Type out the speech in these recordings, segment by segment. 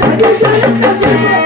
Mas eu estou na casa.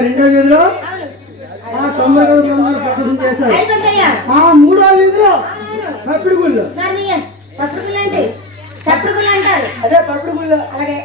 రెండో వీధిలో ఆ తొంభై రోజులు ప్రదర్శన చేశారు. ఆ మూడో వీధిలో పప్పుడు గుళ్ళు. అదే పప్పుడు గుళ్ళు. అలాగే?